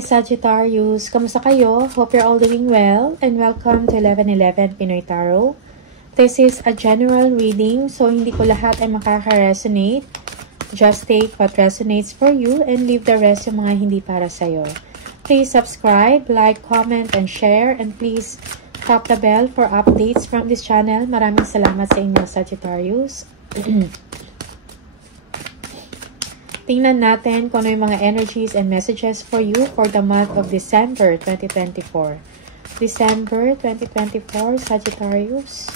Hi Sagittarius! Kamusta kayo? Hope you're all doing well and welcome to 1111 Pinoy Tarot. This is a general reading, so hindi ko lahat ay makaka-resonate. Just take what resonates for you and leave the rest yung mga hindi para sa'yo. Please subscribe, like, comment, and share, and please tap the bell for updates from this channel. Maraming salamat sa inyo, Sagittarius. Tingnan natin kung ano yung mga energies and messages for you for the month of December 2024. December 2024, Sagittarius.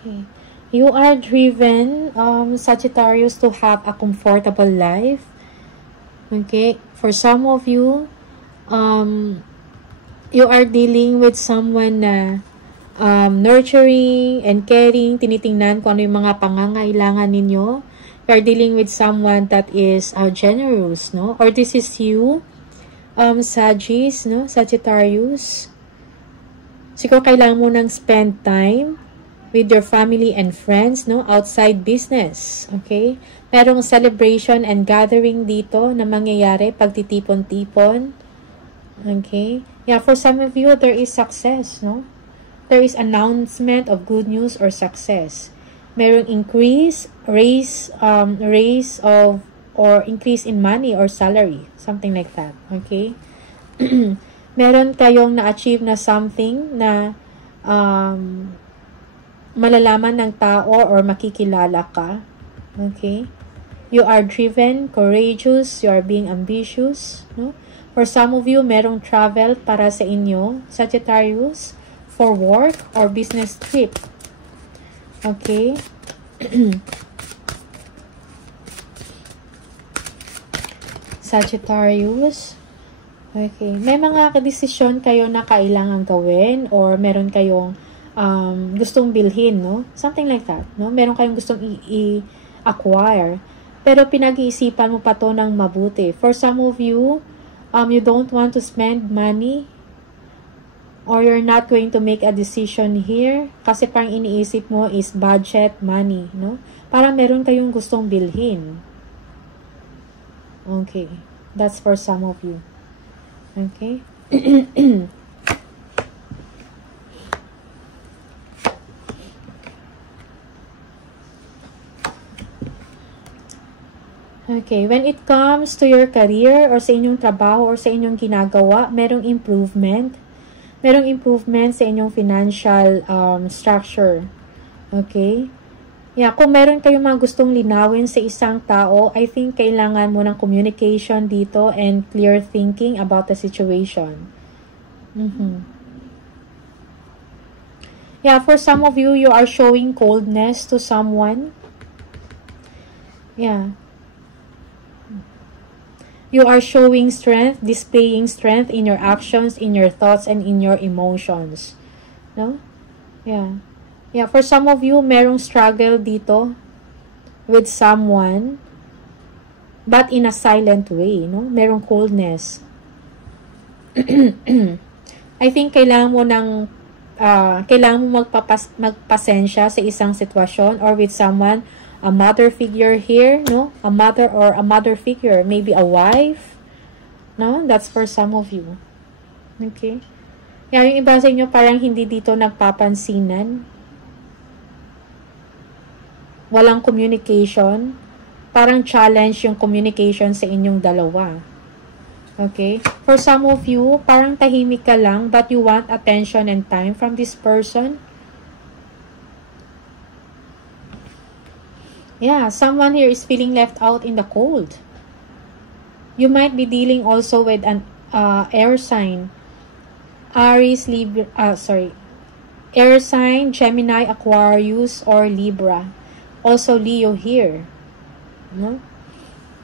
Okay. You are driven, Sagittarius, to have a comfortable life. Okay, for some of you, you are dealing with someone na nurturing and caring. Tinitingnan kung ano yung mga pangangailangan ninyo. You are dealing with someone that is generous, no? Or this is you, Sagittarius, no? Sagittarius. Siguro kailangan mo nang spend time with your family and friends, no? Outside business, okay? Merong celebration and gathering dito na mangyayari, pagtitipon-tipon, okay? Yeah, for some of you, there is success, no? There is announcement of good news or success. Merong increase, raise of, or increase in money or salary, something like that, okay? Meron kayong na-achieve na something na, malalaman ng tao or makikilala ka. Okay? You are driven, courageous, you are being ambitious. No? For some of you, merong travel para sa inyo, Sagittarius, for work or business trip. Okay? Sagittarius. Okay. May mga kadesisyon kayo na kailangan gawin or meron kayong gustong bilhin, no? Something like that, no? Meron kayong gustong i-acquire. Pero pinag-iisipan mo pa to ng mabuti. For some of you, you don't want to spend money or you're not going to make a decision here kasi parang iniisip mo is budget money, no? Parang meron kayong gustong bilhin. Okay. That's for some of you. Okay? Okay, when it comes to your career or sa inyong trabaho or sa inyong ginagawa, merong improvement. Merong improvement sa inyong financial structure. Okay? Yeah, kung meron kayong mga gustong linawin sa isang tao, I think kailangan mo ng communication dito and clear thinking about the situation. Yeah, for some of you, you are showing coldness to someone. Yeah. You are showing strength, displaying strength in your actions, in your thoughts, and in your emotions. No? Yeah. Yeah, for some of you, merong struggle dito with someone, but in a silent way, no? Merong coldness. I think kailangan mo magpasensya sa isang sitwasyon or with someone. A mother figure here, no? A mother or a mother figure. Maybe a wife. No? That's for some of you. Okay? Kaya yung iba sa inyo parang hindi dito nagpapansinan. Walang communication. Parang challenge yung communication sa inyong dalawa. Okay? For some of you, parang tahimik ka lang but you want attention and time from this person. Yeah, someone here is feeling left out in the cold. You might be dealing also with an air sign. Aries, Libra, air sign, Gemini, Aquarius, or Libra. Also Leo here. No?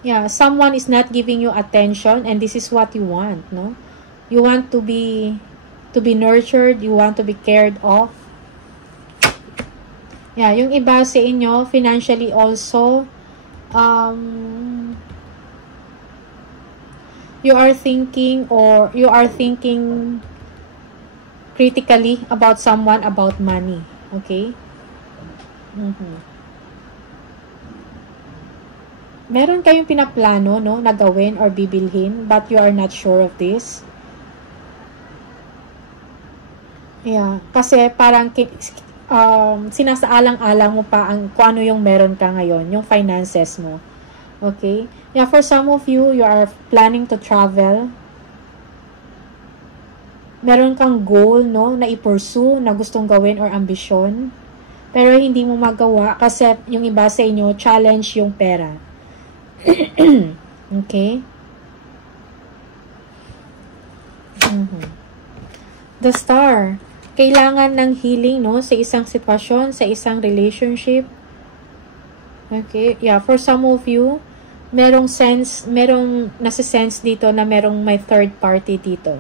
Yeah, someone is not giving you attention and this is what you want, no? You want to be nurtured, you want to be cared of. Yeah, yung iba sa inyo, financially also, you are thinking critically about someone about money. Okay? Meron kayong pinaplano, no, na gawin or bibilhin, but you are not sure of this. Yeah, kasi parang sinasaalang-alang mo pa kung ano yung meron ka ngayon, yung finances mo. Okay? Yeah, for some of you, you are planning to travel. Meron kang goal, no, na i-pursue, na gustong gawin or ambisyon. Pero hindi mo magawa kasi yung iba sa inyo, challenge yung pera. Okay? The Star. Kailangan ng healing, no, sa isang sitwasyon, sa isang relationship. Okay? Yeah, for some of you, merong nasa-sense dito na merong may third party dito.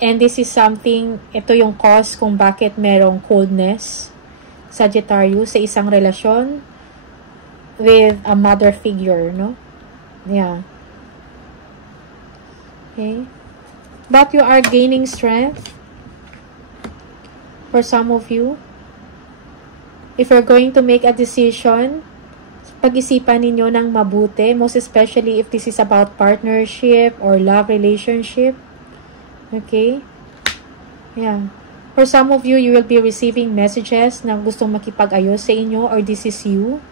And this is something, ito yung cause kung bakit merong coldness, Sagittarius, sa isang relasyon with a mother figure, no? Yeah. Okay. But you are gaining strength for some of you. If you're going to make a decision, pag-isipan ninyo ng mabuti, most especially if this is about partnership or love relationship. Okay? Yeah. For some of you, you will be receiving messages na gustong makipag-ayos sa inyo or this is you.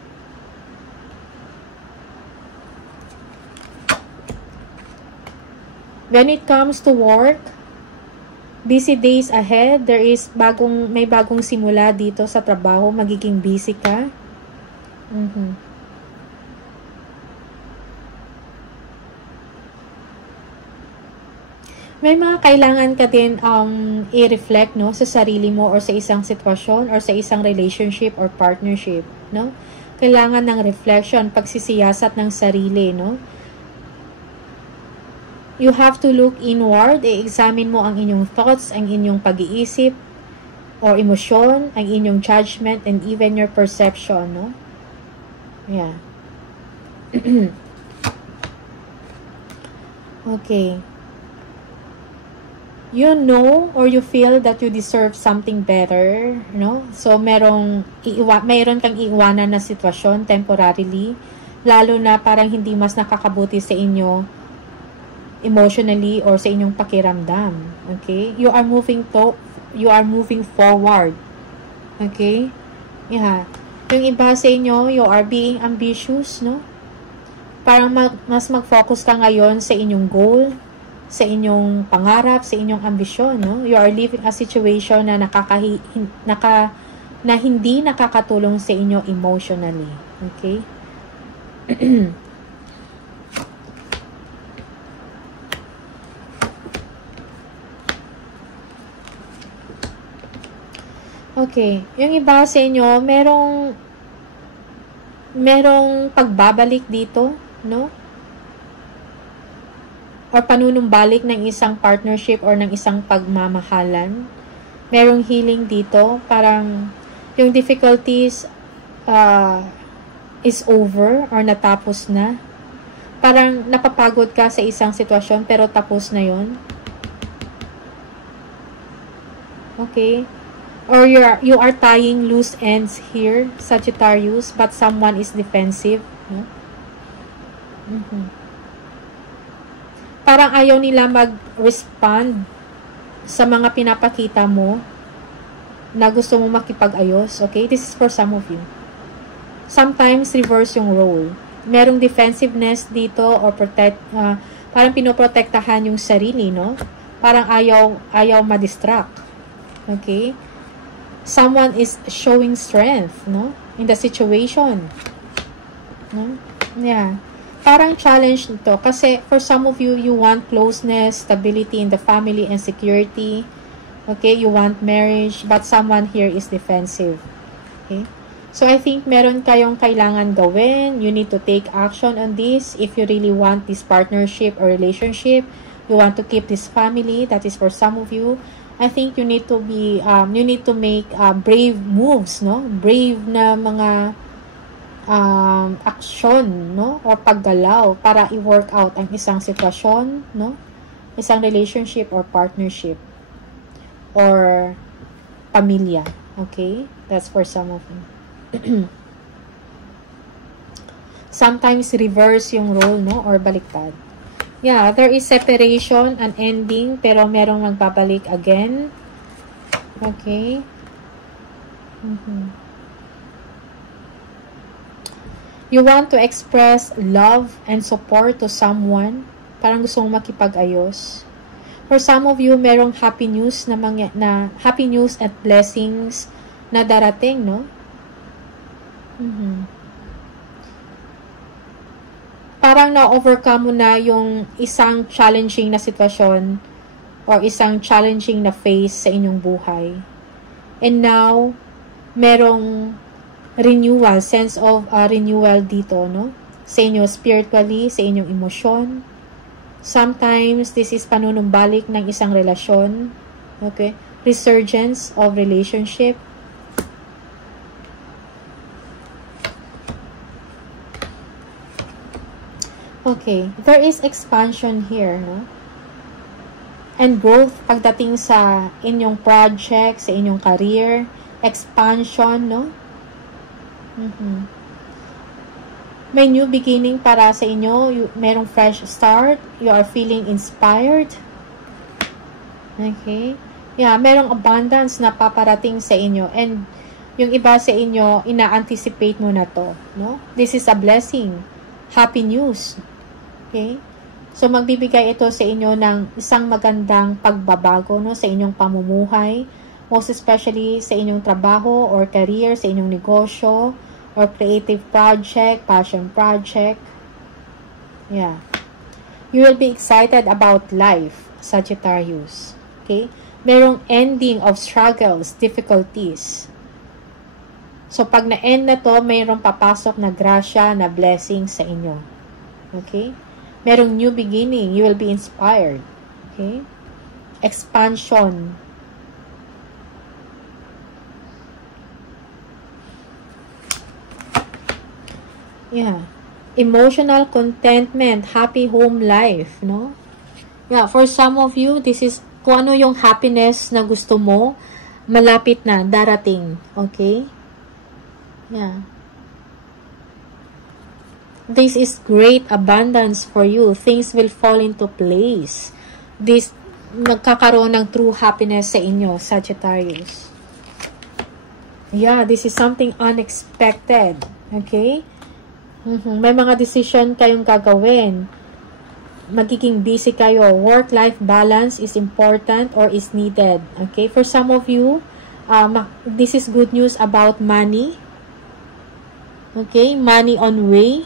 When it comes to work, busy days ahead. There is may bagong simula dito sa trabaho. Magiging busy ka. May mga kailangan ka din i-reflect, no, sa sarili mo or sa isang sitwasyon or sa isang relationship or partnership, no? Kailangan ng reflection, pagsisiyasat ng sarili, no? You have to look inward, i-examine mo ang inyong thoughts, ang inyong pag-iisip or emosyon, ang inyong judgment, and even your perception, no? Yeah. Okay. You know or you feel that you deserve something better, no? So, mayroon kang iiwanan na sitwasyon temporarily, lalo na parang hindi mas nakakabuti sa inyo emotionally or sa inyong pakiramdam. Okay? You are moving forward. Okay? Yeah. Yung iba sa inyo, you are being ambitious, no? Parang mas mag-focus ka ngayon sa inyong goal, sa inyong pangarap, sa inyong ambisyon, no? You are living a situation na na hindi nakakatulong sa inyo emotionally. Okay? Okay. Yung iba sa inyo, merong pagbabalik dito, no? Or panunumbalik ng isang partnership or ng isang pagmamahalan. Merong healing dito. Parang yung difficulties is over or natapos na. Parang napapagod ka sa isang sitwasyon pero tapos na yon. Okay? Or you are tying loose ends here, Sagittarius, but someone is defensive. No? Parang ayaw nila mag-respond sa mga pinapakita mo na gusto mo makipag-ayos. Okay? This is for some of you. Sometimes, reverse yung role. Merong defensiveness dito or parang pinoprotektahan yung sarili, no? Parang ayaw ma-distract. Okay? Someone is showing strength, no? In the situation. No? Yeah. Parang challenge nito. Kasi for some of you, you want closeness, stability in the family, and security. Okay? You want marriage, but someone here is defensive. Okay? So, I think meron kayong kailangan gawin. You need to take action on this. If you really want this partnership or relationship, you want to keep this family, that is for some of you. I think you need to make brave moves, no? Brave na mga aksyon, no? Or paggalaw para i-work out ang isang sitwasyon, no? Isang relationship or partnership or pamilya. Okay? That's for some of you. Sometimes reverse yung role, no? Or baliktad. Yeah, there is separation, an ending, pero merong magbabalik again. Okay? You want to express love and support to someone. Parang gusto mong makipag-ayos. For some of you, merong happy news happy news at blessings na darating, no? Parang na-overcome mo na yung isang challenging na sitwasyon or isang challenging na phase sa inyong buhay. And now, merong renewal, sense of renewal dito, no? Sa inyo spiritually, sa inyong emosyon. Sometimes, this is panunumbalik ng isang relasyon. Okay? Resurgence of relationship. Okay, there is expansion here, no? And growth pagdating sa inyong project, sa inyong career, expansion, no? May new beginning para sa inyo, merong fresh start, you are feeling inspired. Okay? Yeah, merong abundance na paparating sa inyo and yung iba sa inyo, ina-anticipate mo na to, no? This is a blessing. Happy news. Okay? So, magbibigay ito sa inyo ng isang magandang pagbabago, no, sa inyong pamumuhay, most especially sa inyong trabaho or career, sa inyong negosyo, or creative project, passion project. Yeah. You will be excited about life, Sagittarius. Okay? Merong ending of struggles, difficulties. So, pag na-end na to, mayroong papasok na grasya, na blessing sa inyo. Okay? Merong new beginning. You will be inspired. Okay? Expansion. Yeah. Emotional contentment. Happy home life. No? Yeah. For some of you, this is kung ano yung happiness na gusto mo, malapit na, darating. Okay? Yeah. This is great abundance for you. Things will fall into place. This, nagkakaroon ng true happiness sa inyo, Sagittarius. Yeah, this is something unexpected. Okay? May mga decision kayong gagawin. Magiging busy kayo. Work-life balance is important or is needed. Okay? For some of you, this is good news about money. Okay? Money on way.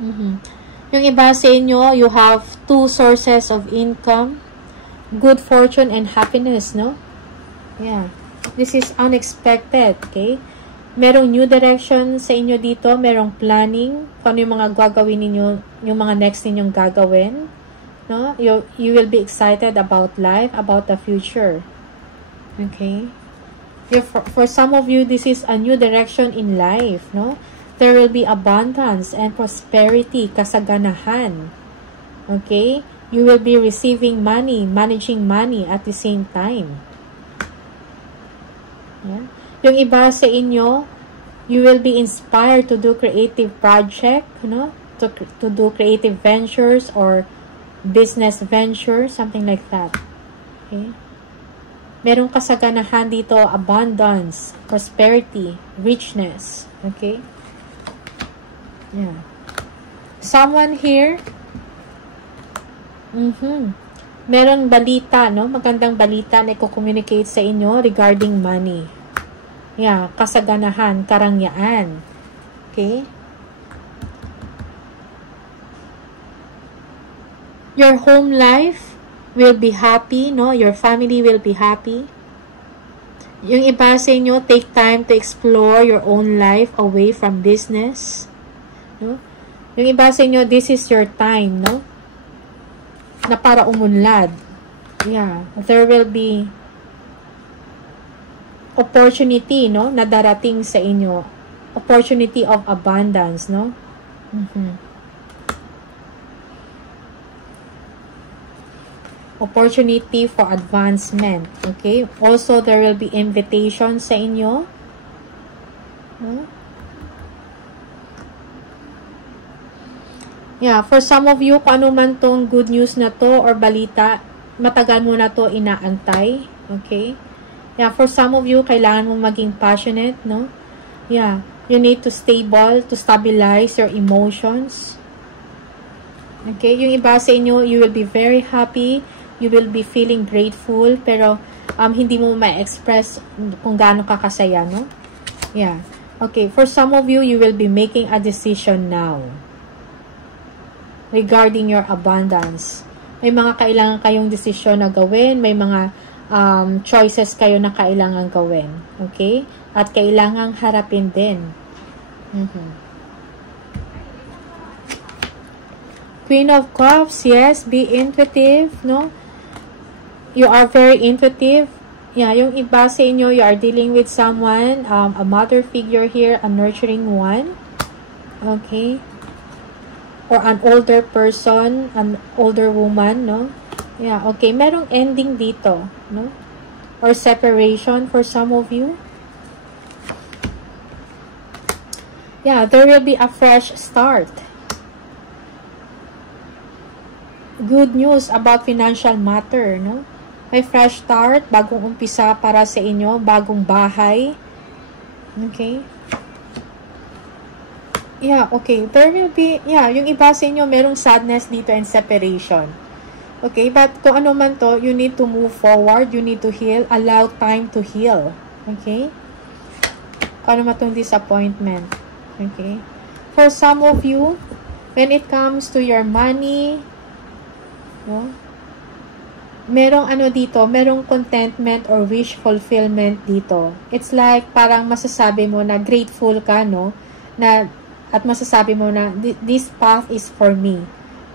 Yung iba sa inyo, you have two sources of income, good fortune and happiness, no? Yeah. This is unexpected, okay? Merong new direction sa inyo dito, merong planning, kung ano yung mga gagawin ninyo, yung mga next ninyong gagawin, no? You will be excited about life, about the future. Okay? For some of you, this is a new direction in life, no? There will be abundance and prosperity, kasaganahan. Okay? You will be receiving money, managing money at the same time. Yeah? Yung iba sa inyo, you will be inspired to do creative project, no? To do creative ventures or business ventures, something like that. Okay? Merong kasaganahan dito, abundance, prosperity, richness. Okay? Yeah. Someone here, meron balita, no? Magandang balita na i-communicate sa inyo regarding money. Yeah, kasaganahan, karangyaan. Okay? Your home life will be happy, no? Your family will be happy. Yung iba sa inyo, take time to explore your own life away from business. No? Yung iba sa inyo, this is your time, no? Na para umunlad. Yeah. There will be opportunity, no, na darating sa inyo. Opportunity of abundance, no? Opportunity for advancement. Okay? Also, there will be invitation sa inyo. No? Yeah, for some of you, kung ano man tong good news na to or balita, matagal mo na to inaantay. Okay? Yeah, for some of you, kailangan mo maging passionate, no? Yeah, you need to stabilize your emotions. Okay? Yung iba sa inyo, you will be very happy, you will be feeling grateful, pero hindi mo ma-express kung gaano ka kasaya, no? Yeah. Okay, for some of you, you will be making a decision now regarding your abundance. May mga kailangan kayong desisyon na gawin, may mga choices kayo na kailangan gawin. Okay? At kailangang harapin din. Queen of Cups, yes, be intuitive, no? You are very intuitive. Yeah, yung iba sa inyo, you are dealing with someone, a mother figure here, a nurturing one. Okay? Or an older person, an older woman, no? Yeah, okay. Merong ending dito, no? Or separation for some of you. Yeah, there will be a fresh start. Good news about financial matter, no? May fresh start, bagong umpisa para sa inyo, bagong bahay. Okay? Yeah, okay. There will be, yeah, yung iba sa inyo, merong sadness dito and separation. Okay, but kung ano man to, you need to move forward, you need to heal, allow time to heal. Okay? Kung ano man tong disappointment. Okay? For some of you, when it comes to your money, no, merong ano dito, merong contentment or wish fulfillment dito. It's like, parang masasabi mo na grateful ka, no, na at masasabi mo na, this path is for me.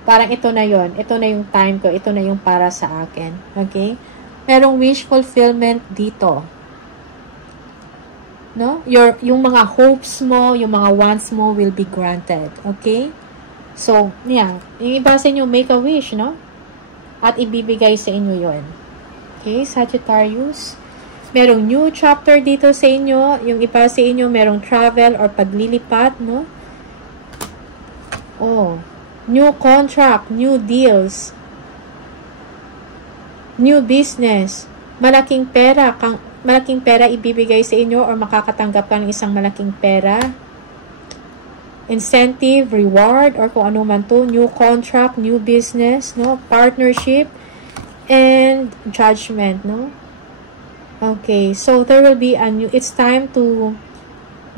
Parang ito na yon, ito na yung time ko, ito na yung para sa akin. Okay? Merong wish fulfillment dito. No? Yung mga hopes mo, yung mga wants mo will be granted. Okay? So, yeah. Yung iba sa inyo, make a wish, no? At ibibigay sa inyo yon. Okay? Sagittarius. Merong new chapter dito sa inyo. Yung iba sa inyo, merong travel or paglilipat, no? Oh, new contract, new deals, new business, malaking pera ibibigay sa inyo or makakatanggap ka ng isang malaking pera, incentive, reward, or kung ano man to, new contract, new business, no, partnership, and judgment, no. Okay, so there will be a new, it's time to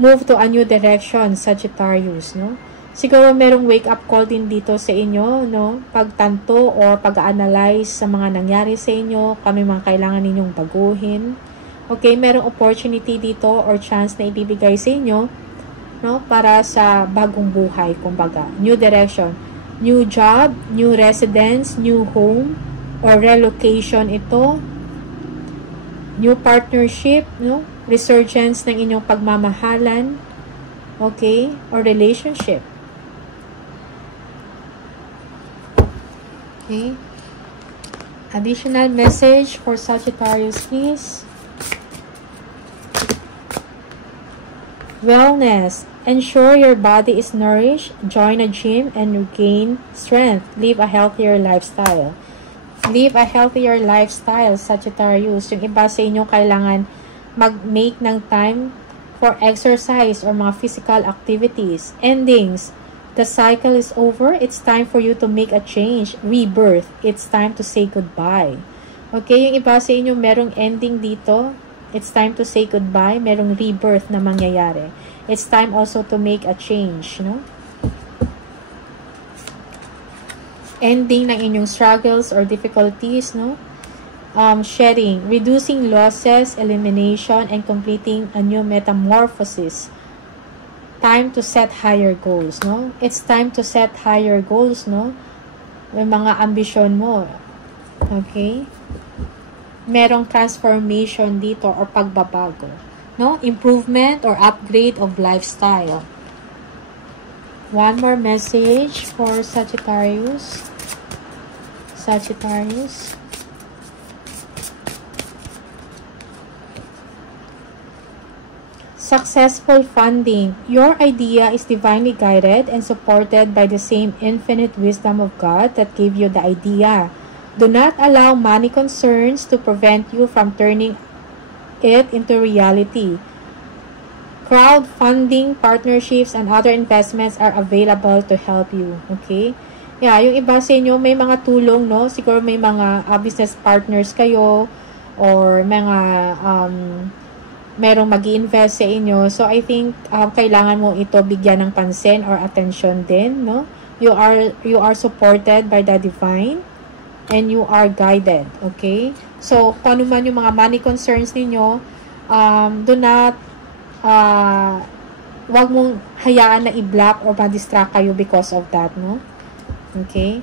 move to a new direction, Sagittarius, no. Siguro merong wake-up call din dito sa inyo, no? Pagtanto or pag-analyze sa mga nangyari sa inyo, kami mga kailangan ninyong baguhin. Okay, merong opportunity dito or chance na ibibigay sa inyo, no? Para sa bagong buhay, kumbaga. New direction. New job, new residence, new home, or relocation ito. New partnership, no? Resurgence ng inyong pagmamahalan. Okay? Or relationship. Okay. Additional message for Sagittarius, please. Wellness. Ensure your body is nourished. Join a gym and regain strength. Live a healthier lifestyle. Live a healthier lifestyle, Sagittarius. Yung iba sa inyo kailangan mag-make ng time for exercise or mga physical activities. Endings. The cycle is over. It's time for you to make a change. Rebirth. It's time to say goodbye. Okay, yung iba sa inyo, merong ending dito. It's time to say goodbye. Merong rebirth na mangyayari. It's time also to make a change, no? Ending ng inyong struggles or difficulties, no? Shedding, reducing losses, elimination, and completing a new metamorphosis. Time to set higher goals, no? It's time to set higher goals, no? May mga ambisyon mo. Okay? merong transformation dito or pagbabago, no? Improvement or upgrade of lifestyle. One more message for Sagittarius. Sagittarius. Successful funding. Your idea is divinely guided and supported by the same infinite wisdom of God that gave you the idea. Do not allow money concerns to prevent you from turning it into reality. Crowdfunding, partnerships, and other investments are available to help you. Okay? Yeah, yung iba sa inyo, may mga tulong, no? Siguro may mga business partners kayo or mga merong mag-i-invest sa inyo. So, I think kailangan mo ito bigyan ng pansin or attention din, no? You are supported by the divine and you are guided. Okay? So, kung ano man yung mga money concerns ninyo, do not wag mong hayaan na i-block or ma-distract kayo because of that, no? Okay?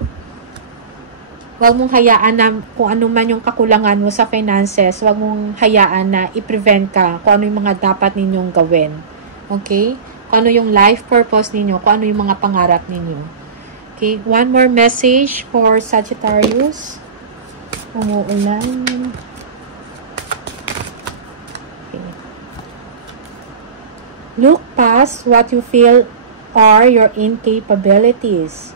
Wag mong hayaan na kung ano man yung kakulangan mo sa finances, wag mong hayaan na i-prevent ka kung ano yung mga dapat ninyong gawin. Okay? Kung ano yung life purpose ninyo, kung ano yung mga pangarap ninyo. Okay? One more message for Sagittarius. Umuulan. Look past what you feel are your incapabilities.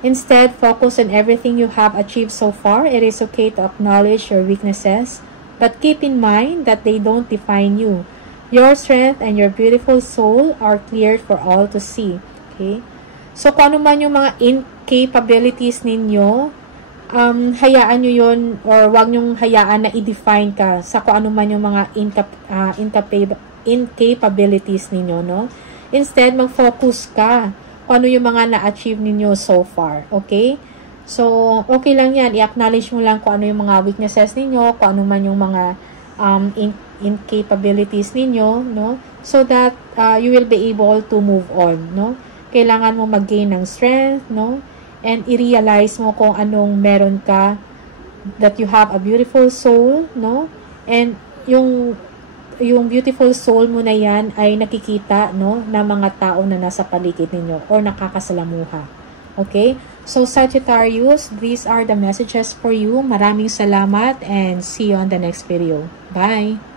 Instead, focus on everything you have achieved so far. It is okay to acknowledge your weaknesses, but keep in mind that they don't define you. Your strength and your beautiful soul are clear for all to see. Okay? So, kung ano man yung mga incapabilities ninyo, hayaan nyo yun or wag nyong hayaan na i-define ka sa kung ano man yung mga incapabilities ninyo, no? Instead, mag-focus ka kung ano yung mga na-achieve ninyo so far, okay? So, okay lang yan. I-acknowledge mo lang kung ano yung mga weaknesses ninyo, kung ano man yung mga incapabilities ninyo, no? So that you will be able to move on, no? Kailangan mo mag-gain ng strength, no? And i-realize mo kung anong meron ka, that you have a beautiful soul, no? And yung beautiful soul mo na yan ay nakikita, no, na mga tao na nasa paligid ninyo or nakakasalamuha. Okay? So, Sagittarius, these are the messages for you. Maraming salamat and see you on the next video. Bye!